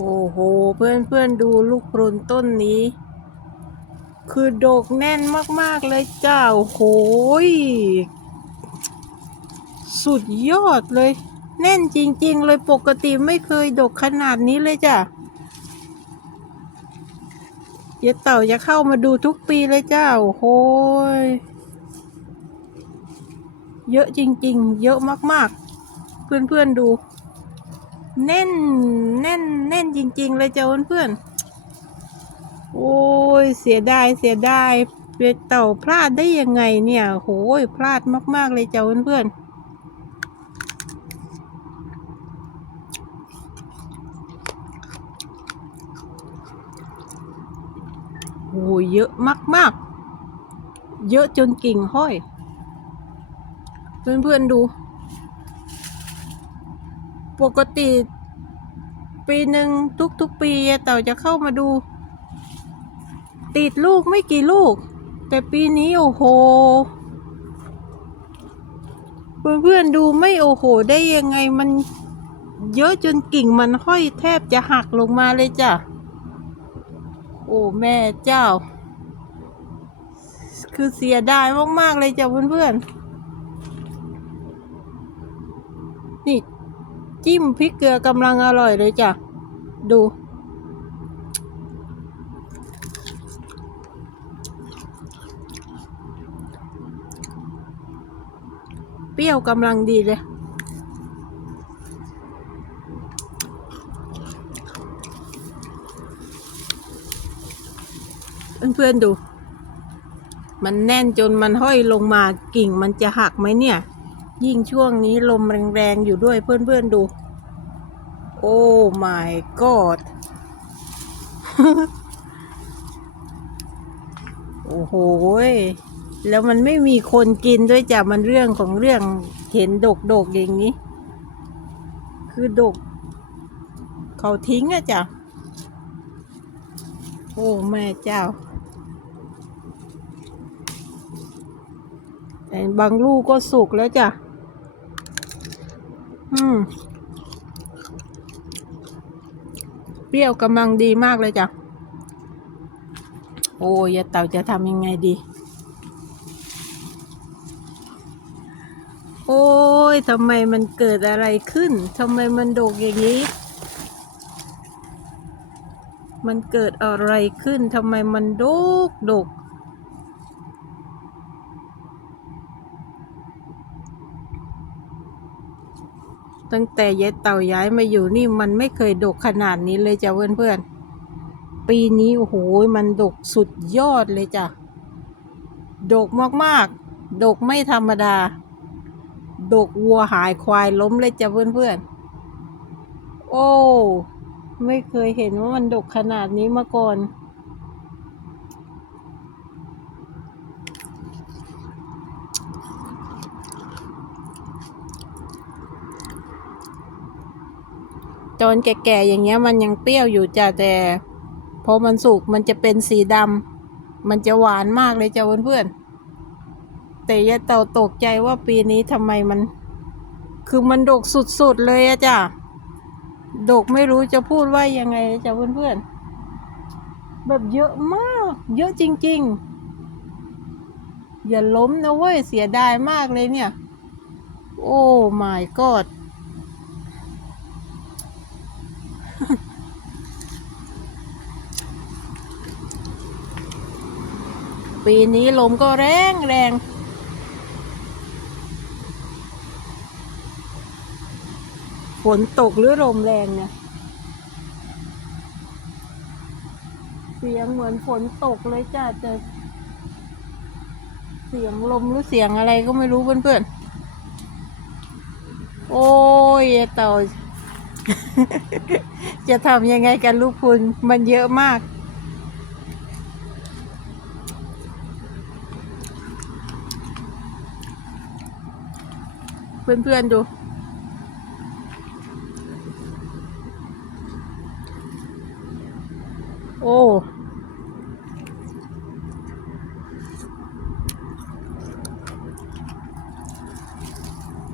โอ้โห เพื่อนเพื่อนดูลูกพรุนต้นนี้ คือดกแน่นมาก ๆ เลยจ้า โอ้โหยสุดยอดเลย แน่นจริง ๆ เลยปกติไม่เคยดกขนาดนี้เลยจ้ะเดี๋ยวเต่าจะเข้ามาดูทุกปีเลยจ้า โอ้โหยเยอะจริง ๆ เยอะมาก ๆ เพื่อน ๆ ดู แน่นแน่นแน่นจริง ๆ เลยจ้าเพื่อนๆโอ้ยเสียดายเสียดายเป็ดเต่าพลาดได้ยังไงเนี่ยโหยพลาดมาก ๆ เลยจ้าเพื่อนๆโอ้ยเยอะมาก ๆ เยอะจนกิ่งห้อย เพื่อน ๆ ดู ปกติ ปีหนึ่งทุกๆปียายเต่าจะเข้ามาดู ติดลูกไม่กี่ลูก แต่ปีนี้โอ้โห เพื่อนๆดูไม่โอ้โหได้ยังไงมันเยอะจนกิ่งมันห้อยแทบจะหักลงมาเลยจ้ะ โอ้แม่เจ้า คือเสียดายมาก ๆ เลยจ้ะเพื่อนๆนี่ จิ้มพริกเกลือกำลังอร่อยเลยจ้ะ ดู เปรี้ยวกำลังดีเลยเพื่อนๆดู มันแน่นจนมันห้อยลงมากิ่งมันจะหักไหมเนี่ย ยิ่งช่วงนี้ลมแรงๆ อยู่ด้วยเพื่อนๆดู โอ้ my god โอ้โห แล้วมันไม่มีคนกินด้วยจ้ะ มันเรื่องของเรื่องเห็นดกดกอย่างนี้ คือดก เขาทิ้งอะจ้ะ โอ้ แม่เจ้าแต่บางลูกก็สุกแล้วจ้ะ อืม เปรี้ยวกำลังดีมากเลยจ้ะ โอ้ยาเต่าจะทำยังไงดี โอ้ยทำไมมันเกิดอะไรขึ้นทำไมมันโดกอย่างนี้ มันเกิดอะไรขึ้นทำไมมันโดกโดก ตั้งแต่ยายเต่าย้ายมาอยู่นี่มันไม่เคยดกขนาดนี้เลยจ้ะเพื่อนๆปีนี้โอ้โหมันดกสุดยอดเลยจ้ะดกมากๆ ดกไม่ธรรมดา ดกวัวหายควายล้มเลยจ้ะเพื่อนๆโอ้ ไม่เคยเห็นว่ามันดกขนาดนี้มาก่อน ตอนแก่ๆอย่างเงี้ยมันยังเปรี้ยวอยู่จ้ะแต่พอมันสุกมันจะเป็นสีดำมันจะหวานมากเลยจ้ะเพื่อนๆแต่ยายเต่าตกใจว่าปีนี้ทำไมมัน คือมันดกสุดๆเลยอะจ้ะดกไม่รู้จะพูดว่ายังไงจ้ะเพื่อนๆแบบเยอะมาก เยอะจริง ๆ อย่าล้มนะเว้ยเสียดายมากเลยเนี่ย โอ้ my god ปีนี้ลมก็แรงแรงฝนตกหรือลมแรงเนี่ยเสียงเหมือนฝนตกเลยจ้ะแต่เสียงลมหรือเสียงอะไรก็ไม่รู้เพื่อนๆ โอ้ยเต่า จะทำยังไงกันลูกคุณมันเยอะมาก เพื่อนๆดู โอ้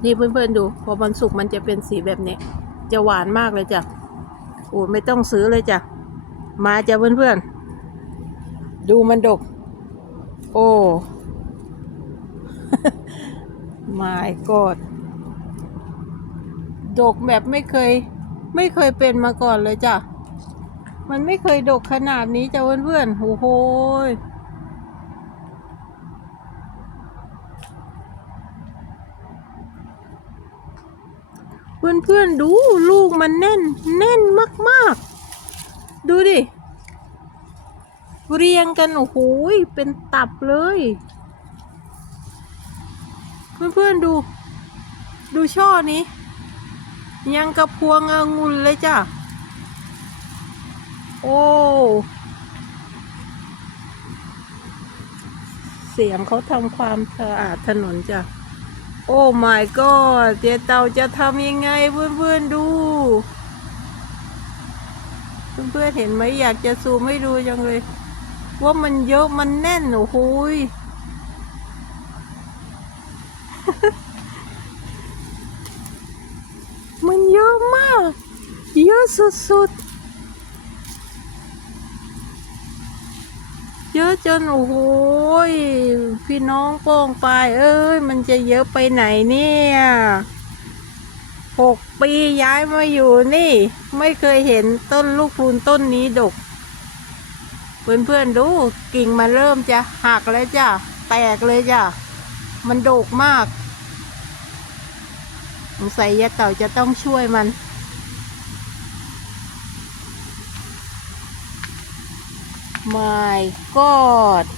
นี่เพื่อนๆดู พอมันสุกมันจะเป็นสีแบบนี้ จะหวานมากเลยจ้ะโอ้ไม่ต้องซื้อเลยจ้ะ มาจ้ะเพื่อนๆ ดูมันดก โอ้ my god ดกแบบไม่เคย ไม่เคยเป็นมาก่อนเลยจ้ะ มันไม่เคยดกขนาดนี้จ้ะเพื่อนๆโอ้โหเพื่อนๆดูลูกมันแน่น แน่นมากๆ ดูดิ เรียงกัน โอ้โหเป็นตับเลย เพื่อนๆดู ดูช่อนี้ ยังกระพวงองุ่นเลยจ้ะ โอ้ เสียงเขาทำความสะอาดถนนจ้ะ โอ้ my god เจ๊เต่าจะทำยังไงเพื่อนๆดู เพื่อนๆเห็นไหมอยากจะซูมให้ดูจังเลย ว่ามันเยอะมันแน่น โอ้โหย มันเยอะมาก เยอะสุดๆ เยอะจนโอ้โหพี่น้องโป้งไปายเอ้ย มันจะเยอะไปไหนเนี่ยหกปีย้ายมาอยู่นี่ ไม่เคยเห็นต้นลูกพูนต้นนี้ดก เพื่อนๆดูกิ่งมันเริ่มจะหักแล้วจ้ะ แตกเลยจ้ะ มันดกมากสงสัยยายเต่าจะต้องช่วยมัน my god